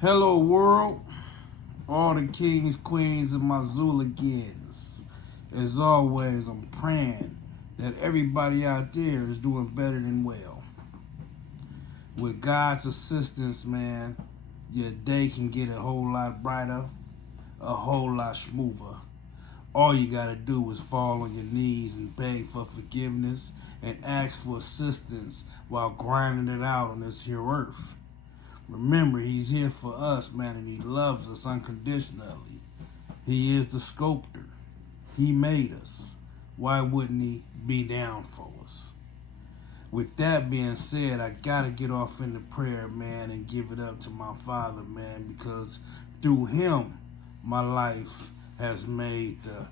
Hello, world. All the kings, queens, and my Zuligans. As always, I'm praying that everybody out there is doing better than well. With God's assistance, man, your day can get a whole lot brighter, a whole lot smoother. All you gotta do is fall on your knees and beg for forgiveness and ask for assistance while grinding it out on this here earth. Remember, he's here for us, man, and he loves us unconditionally. He is the sculptor. He made us. Why wouldn't he be down for us? With that being said, I gotta get off into prayer, man, and give it up to my Father, man, because through him, my life has made the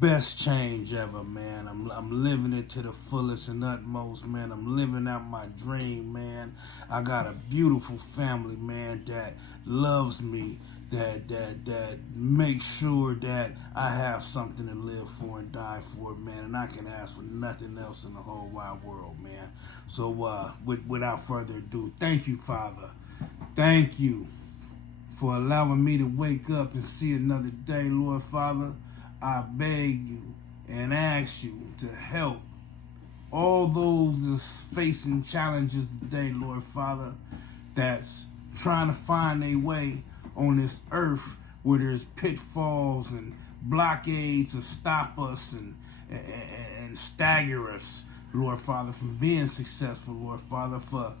best change ever, man. I'm living it to the fullest and utmost, man. I'm living out my dream, man. I got a beautiful family, man, that loves me, that makes sure that I have something to live for and die for, man. And I can ask for nothing else in the whole wide world, man. So without further ado, thank you, Father. Thank you for allowing me to wake up and see another day, Lord Father. I beg you and ask you to help all those that's facing challenges today, Lord Father, that's trying to find their way on this earth where there's pitfalls and blockades to stop us and stagger us, Lord Father, from being successful, Lord Father, for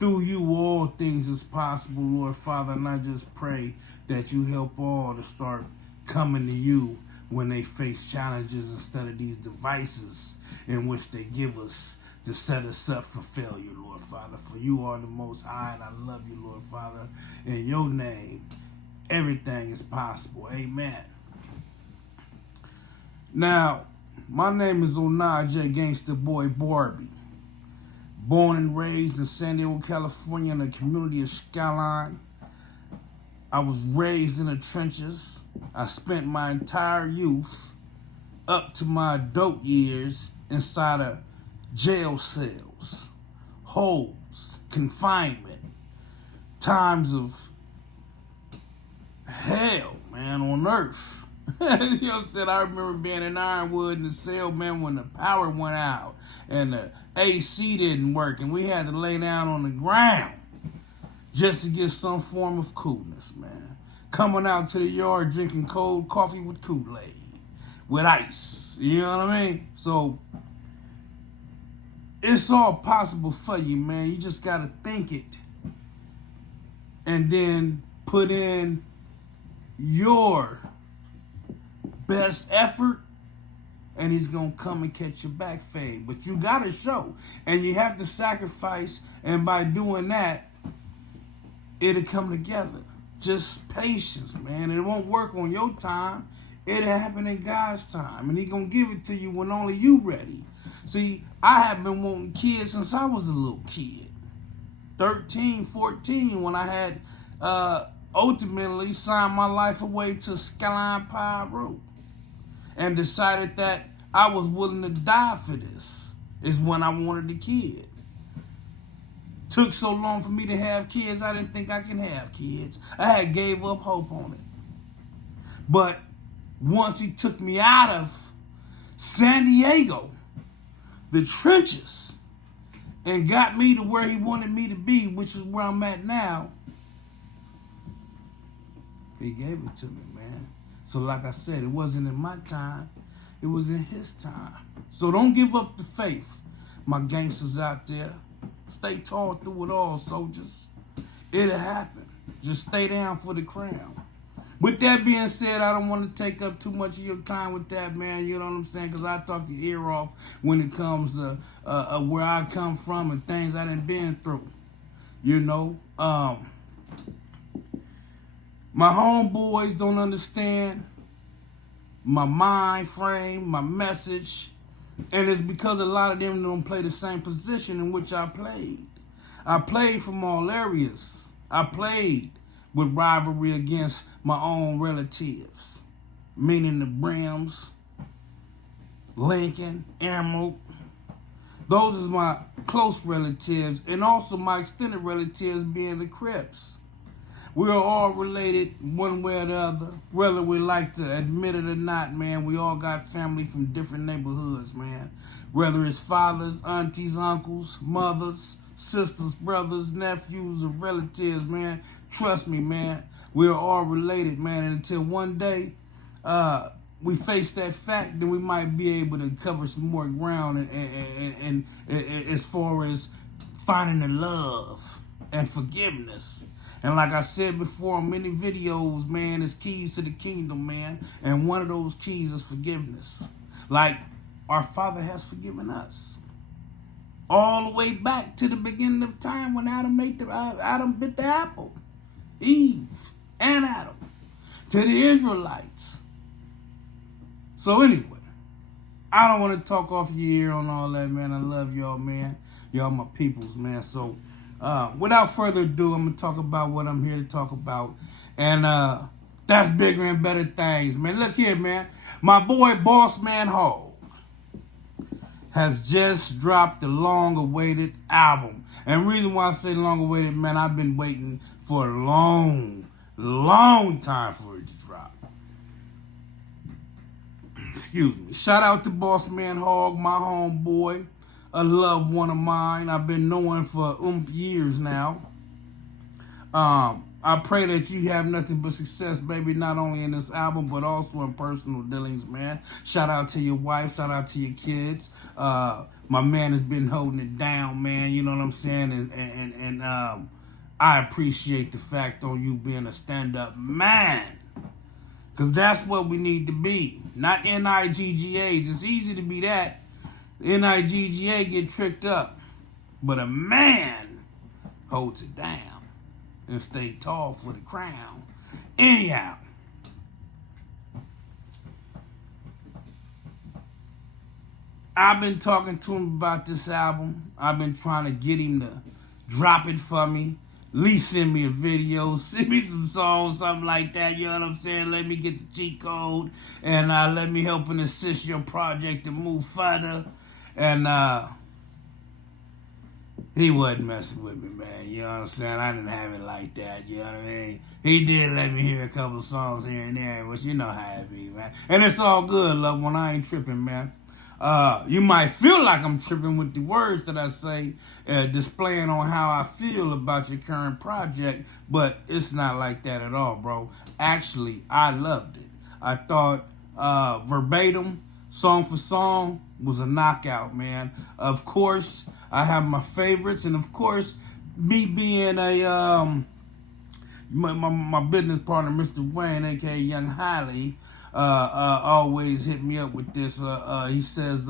through you all things is possible, Lord Father, and I just pray that you help all to start coming to you when they face challenges instead of these devices in which they give us to set us up for failure, Lord Father. For you are the Most High, and I love you, Lord Father. In your name, everything is possible. Amen. Now, my name is Onaje Gangsta Boy Barbie. Born and raised in San Diego, California, in the community of Skyline. I was raised in the trenches. I spent my entire youth up to my adult years inside of jail cells, holes, confinement, times of hell, man, on earth. You know what I'm saying? I remember being in Ironwood in the cell, man, when the power went out and the AC didn't work and we had to lay down on the ground just to get some form of coolness, man. Coming out to the yard drinking cold coffee with Kool-Aid, with ice. You know what I mean? So, it's all possible for you, man. You just got to think it. And then put in your best effort, and he's going to come and catch your back fade. But you got to show. And you have to sacrifice, and by doing that, it'll come together. Just patience, man. It won't work on your time. It'll happen in God's time. And he's going to give it to you when only you ready. See, I have been wanting kids since I was a little kid. 13, 14, when I had ultimately signed my life away to Skyline Pie Road. And decided that I was willing to die for this. Is when I wanted a kid. Took so long for me to have kids, I didn't think I can have kids. I had gave up hope on it. But once he took me out of San Diego, the trenches, and got me to where he wanted me to be, which is where I'm at now, he gave it to me, man. So like I said, it wasn't in my time, it was in his time. So don't give up the faith, my gangsters out there. Stay tall through it all, soldiers. It'll happen. Just stay down for the crown. With that being said, I don't want to take up too much of your time with that, man. You know what I'm saying? Because I talk your ear off when it comes to where I come from and things I done been through. You know? My homeboys don't understand my mind frame, my message. And it's because a lot of them don't play the same position in which I played. I played from all areas. I played with rivalry against my own relatives, meaning the Brims, Lincoln, Emerald. Those are my close relatives, and also my extended relatives being the Crips. We are all related one way or the other, whether we like to admit it or not, man. We all got family from different neighborhoods, man. Whether it's fathers, aunties, uncles, mothers, sisters, brothers, nephews, or relatives, man. Trust me, man. We are all related, man. And until one day we face that fact, then we might be able to cover some more ground and as far as finding the love and forgiveness. And like I said before in many videos, man, it's keys to the kingdom, man. And one of those keys is forgiveness. Like our Father has forgiven us. All the way back to the beginning of time when Adam bit the apple. Eve and Adam. To the Israelites. So anyway, I don't want to talk off your ear on all that, man. I love y'all, man. Y'all my peoples, man. So without further ado, I'm going to talk about what I'm here to talk about. And that's bigger and better things, man. Look here, man. My boy, Bossman Hogg, has just dropped the long-awaited album. And the reason why I say long-awaited, man, I've been waiting for a long time for it to drop. Excuse me. Shout out to Bossman Hogg, my homeboy, a loved one of mine. I've been knowing for years now. I pray that you have nothing but success, baby, not only in this album, but also in personal dealings, man. Shout out to your wife. Shout out to your kids. My man has been holding it down, man. You know what I'm saying? And I appreciate the fact on you being a stand-up man. Because that's what we need to be. Not N-I-G-G-A's. It's easy to be that. N-I-G-G-A get tricked up. But a man holds it down and stay tall for the crown. Anyhow, I've been talking to him about this album. I've been trying to get him to drop it for me. At least send me a video, send me some songs, something like that, you know what I'm saying? Let me get the cheat code, and let me help and assist your project to move further. And he wasn't messing with me, man, you know what I'm saying? I didn't have it like that, you know what I mean? He did let me hear a couple of songs here and there, but you know how it be, man. And it's all good, love, when I ain't tripping, man. You might feel like I'm tripping with the words that I say, displaying on how I feel about your current project, but it's not like that at all, bro. Actually, I loved it. I thought verbatim, song for song, was a knockout, man. Of course, I have my favorites, and of course, me being a my business partner, Mr. Wayne, aka Young Highly, always hit me up with this. He says,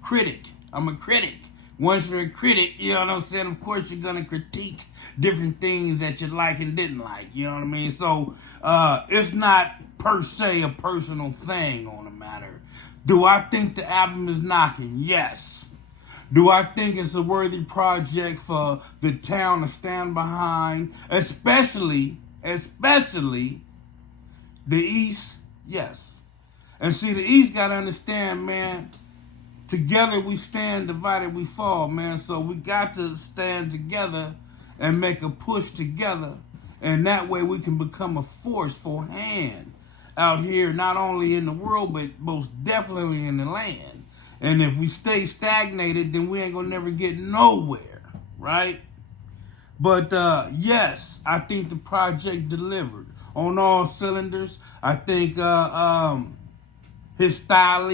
critic. I'm a critic. Once you're a critic, you know what I'm saying? Of course, you're going to critique different things that you like and didn't like. You know what I mean? So, it's not per se a personal thing on the matter. Do I think the album is knocking? Yes. Do I think it's a worthy project for the town to stand behind, especially the East? Yes. And see, the East got to understand, man, together we stand, divided we fall, man. So we got to stand together and make a push together. And that way we can become a forceful hand out here, not only in the world, but most definitely in the land. And if we stay stagnated, then we ain't going to never get nowhere, right? But, yes, I think the project delivered on all cylinders. I think his style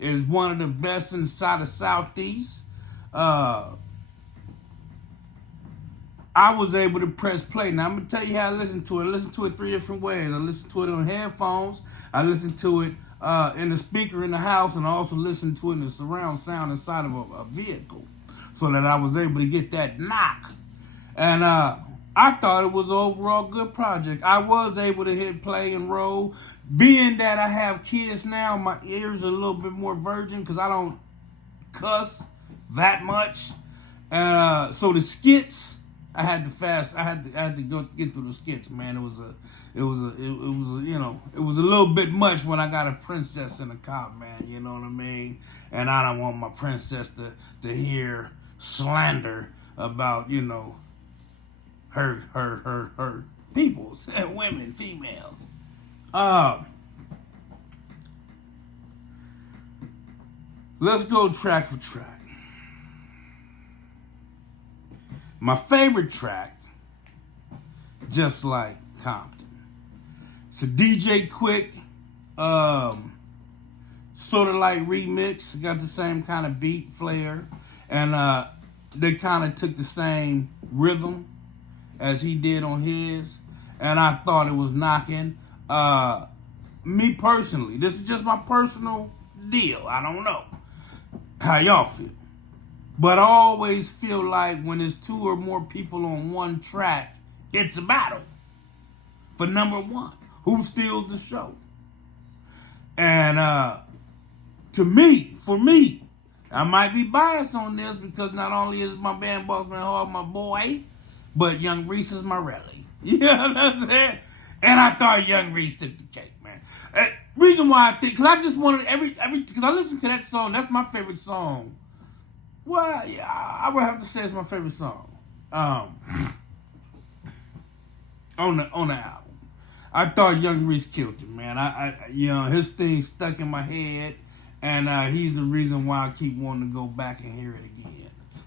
is one of the best inside of Southeast. I was able to press play. Now, I'm going to tell you how I listened to it. I listened to it 3 different ways. I listened to it on headphones. I listened to it in the speaker in the house, and I also listened to it in the surround sound inside of a vehicle, so that I was able to get that knock. And I thought it was an overall good project. I was able to hit play and roll. Being that I have kids now, my ears are a little bit more virgin because I don't cuss that much. So the skits, I had to go get through the skits, man. It was a little bit much when I got a princess in a cop, man. You know what I mean? And I don't want my princess to hear slander about, her peoples, women, females. Let's go track for track. My favorite track, Just Like Compton. It's a DJ Quick, sort of like remix. Got the same kind of beat flair, and they kind of took the same rhythm as he did on his, and I thought it was knocking. Me personally, this is just my personal deal. I don't know how y'all feel, but I always feel like when there's two or more people on one track, it's a battle for number one. Who steals the show? And for me, I might be biased on this because not only is my band Bossman Hogg my boy, but Young Reese is my rally. You know what I'm saying? And I thought Young Reese took the cake, man. Reason why I think, because I just wanted because I listened to that song. That's my favorite song. Well, yeah, I would have to say it's my favorite song on the album. I thought Young Reese killed it, man. His thing stuck in my head, and he's the reason why I keep wanting to go back and hear it again.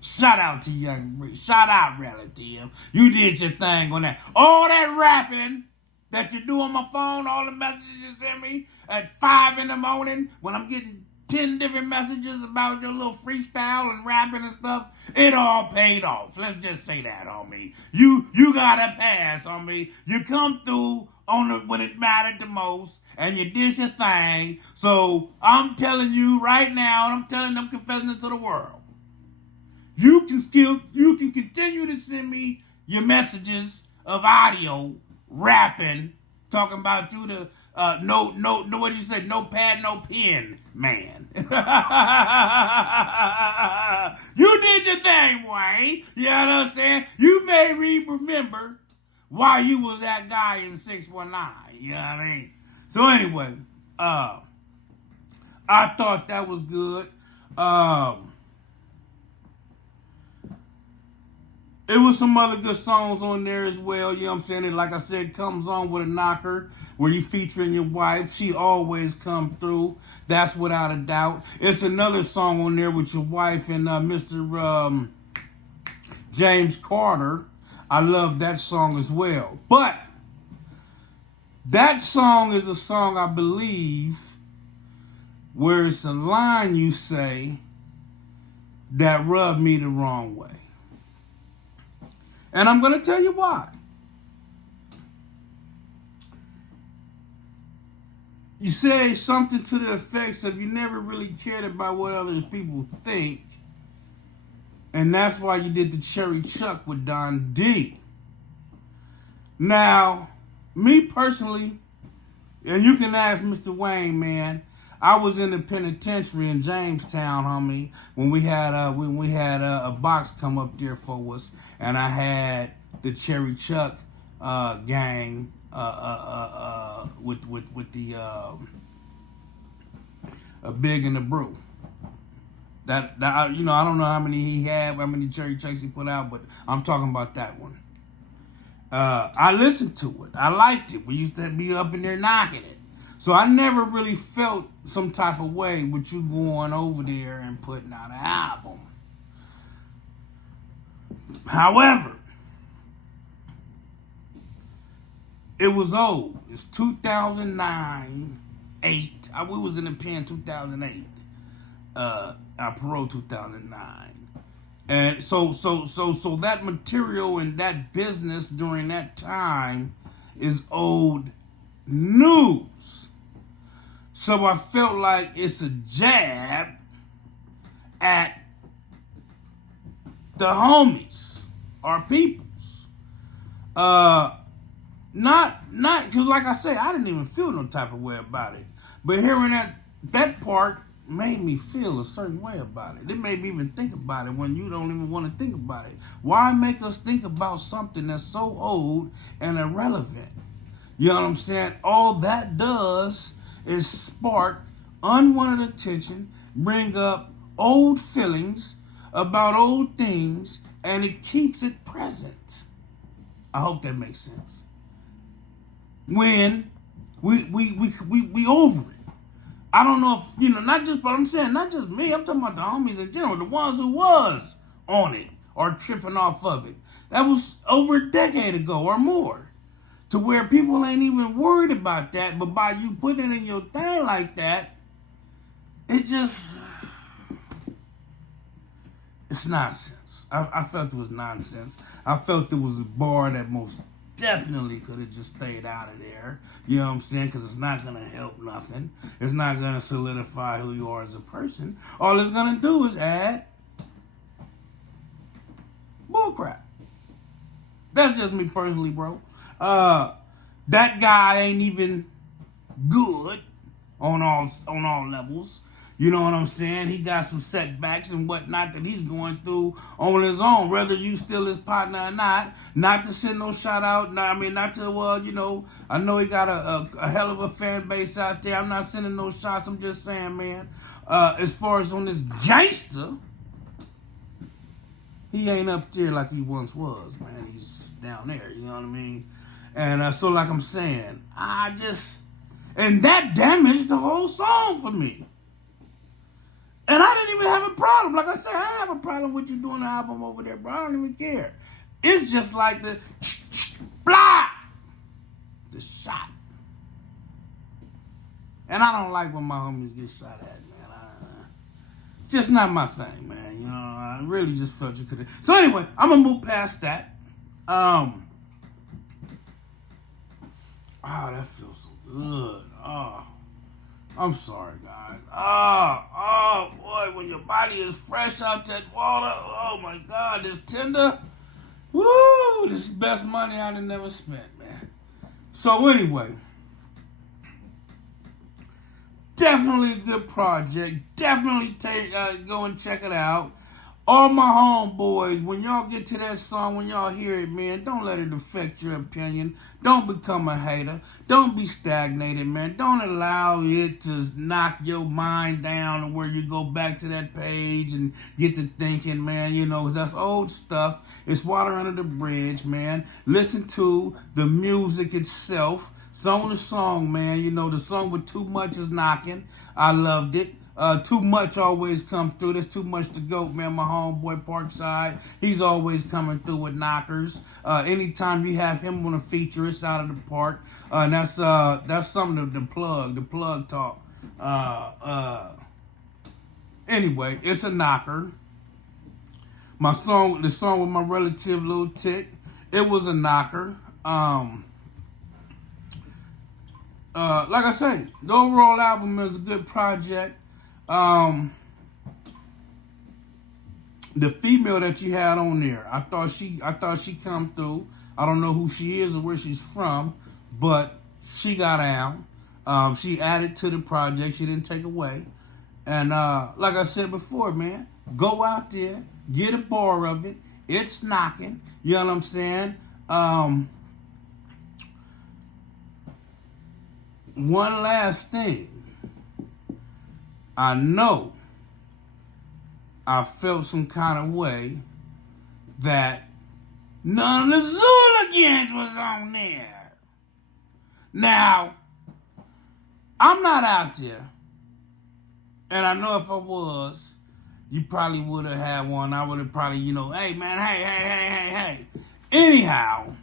Shout out to Young Reese. Shout out, relative. You did your thing on that. All that rapping that you do on my phone, all the messages you send me at 5 in the morning when I'm getting 10 different messages about your little freestyle and rapping and stuff, it all paid off. Let's just say that, homie. You got a pass, homie. You come through when it mattered the most, and you did your thing. So I'm telling you right now, and I'm telling them, confessing it to the world. You can continue to send me your messages of audio, rapping, talking about you the no, what did you say? No pad, no pen, man. You did your thing, boy. You know what I'm saying? You made me remember why you was that guy in 619. You know what I mean? So anyway, I thought that was good. It was some other good songs on there as well, you know what I'm saying? And like I said, Comes On with a Knocker, where you featuring your wife. She always come through. That's without a doubt. It's another song on there with your wife and Mr. James Carter. I love that song as well. But that song is a song, I believe, where it's a line you say that rubbed me the wrong way. And I'm going to tell you why. You say something to the effects of you never really cared about what other people think. And that's why you did the Cherry Chuck with Don D. Now, me personally, and you can ask Mr. Wayne, man, I was in the penitentiary in Jamestown, homie, when we had a box come up there for us, and I had the Cherry Chuck gang with the Big and the Brew. That I don't know how many he had, how many Cherry Chucks he put out, but I'm talking about that one. I listened to it. I liked it. We used to be up in there knocking it. So I never really felt some type of way with you going over there and putting out an album. However, it was old. It's 2009, 8. We was in the pen 2008. I paroled 2009. And so that material and that business during that time is old news. So I felt like it's a jab at the homies, our peoples. Not because, like I say, I didn't even feel no type of way about it. But hearing that part made me feel a certain way about it. It made me even think about it when you don't even want to think about it. Why make us think about something that's so old and irrelevant? You know what I'm saying? All that does is spark unwanted attention, bring up old feelings about old things, and it keeps it present. I hope that makes sense. When we over it. I don't know if, not just, but I'm saying, not just me. I'm talking about the homies in general, the ones who was on it or tripping off of it. That was over a decade ago or more. To where people ain't even worried about that, but by you putting it in your thing like that, it's nonsense. I felt it was nonsense. I felt it was a bar that most definitely could have just stayed out of there. You know what I'm saying? Because it's not going to help nothing. It's not going to solidify who you are as a person. All it's going to do is add bullcrap. That's just me personally, bro. That guy ain't even good on all levels. You know what I'm saying? He got some setbacks and whatnot that he's going through on his own, whether you still his partner or not. Not to send no shout out. Not to, I know he got a hell of a fan base out there. I'm not sending no shots. I'm just saying, man, as far as on this gangster, he ain't up there like he once was, man. He's down there, you know what I mean? And so like I'm saying, and that damaged the whole song for me. And I didn't even have a problem. Like I said, I don't have a problem with you doing the album over there, bro. I don't even care. It's just like the blah, the shot. And I don't like when my homies get shot at, man. It's just not my thing, man. I really just felt you could have. So anyway, I'm gonna move past that. That feels so good. I'm sorry, guys. Boy, when your body is fresh out that water, oh my God, this tender. Woo, this is the best money I done never spent, man. So anyway, definitely a good project. Definitely go and check it out. All my homeboys, when y'all get to that song, when y'all hear it, man, don't let it affect your opinion. Don't become a hater. Don't be stagnated, man. Don't allow it to knock your mind down to where you go back to that page and get to thinking, man, that's old stuff. It's water under the bridge, man. Listen to the music itself. Song to song, man. The song with Too Much is knocking. I loved it. Too Much always come through. There's Too Much to go, man. My homeboy Parkside, he's always coming through with knockers. Anytime you have him on a feature, it's out of the park. And that's something of the plug talk. Anyway, it's a knocker. The song with my relative Lil Tick, it was a knocker. Like I say, the overall album is a good project. The female that you had on there, I thought she come through. I don't know who she is or where she's from, but she got out. She added to the project. She didn't take away. And like I said before, man, go out there, get a bar of it. It's knocking. You know what I'm saying? One last thing. I know I felt some kind of way that none of the Zooligans was on there. Now, I'm not out there. And I know if I was, you probably would have had one. I would have probably, hey, man, hey. Anyhow,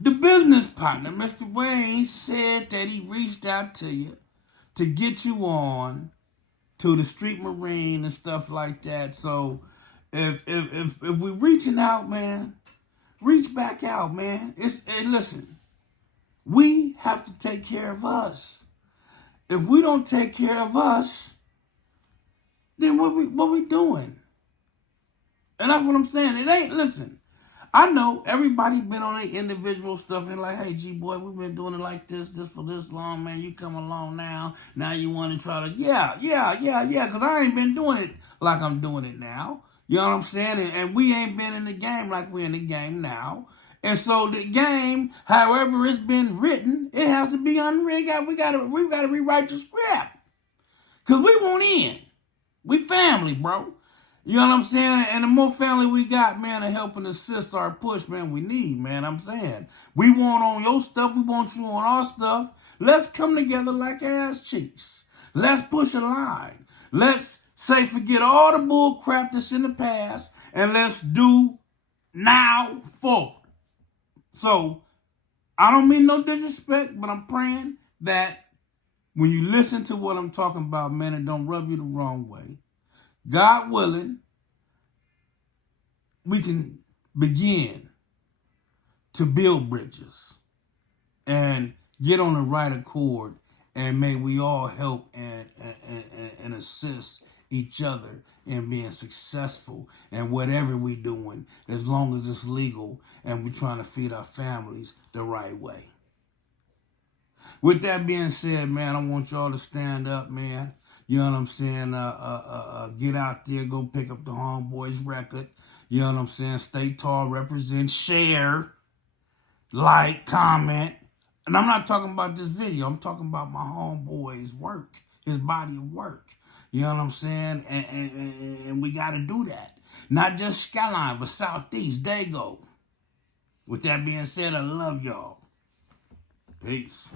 the business partner, Mr. Wayne, said that he reached out to you to get you on to the Street Marine and stuff like that. So if we're reaching out, man, reach back out, man. Listen, we have to take care of us. If we don't take care of us, then what we doing? And that's what I'm saying. It ain't, listen, I know everybody been on their individual stuff and like, hey, G-boy, we've been doing it like this for this long, man. You come along now. Now you want to try to, yeah, because I ain't been doing it like I'm doing it now. You know what I'm saying? And we ain't been in the game like we're in the game now. And so the game, however it's been written, it has to be unrigged. We gotta rewrite the script. Because we won't end. We family, bro. You know what I'm saying? And the more family we got, man, to help and assist our push, man, we need, man. I'm saying. We want on your stuff. We want you on our stuff. Let's come together like ass cheeks. Let's push a line. Let's say forget all the bull crap that's in the past and let's do now forward. So, I don't mean no disrespect, but I'm praying that when you listen to what I'm talking about, man, it don't rub you the wrong way. God willing, we can begin to build bridges and get on the right accord, and may we all help and assist each other in being successful in whatever we're doing, as long as it's legal and we're trying to feed our families the right way. With that being said, man, I want y'all to stand up, man. You know what I'm saying? Get out there, go pick up the Homeboys record. You know what I'm saying? Stay tall, represent, share, like, comment. And I'm not talking about this video. I'm talking about my homeboy's work, his body of work. You know what I'm saying? And we got to do that. Not just Skyline, but Southeast, Dago. With that being said, I love y'all. Peace.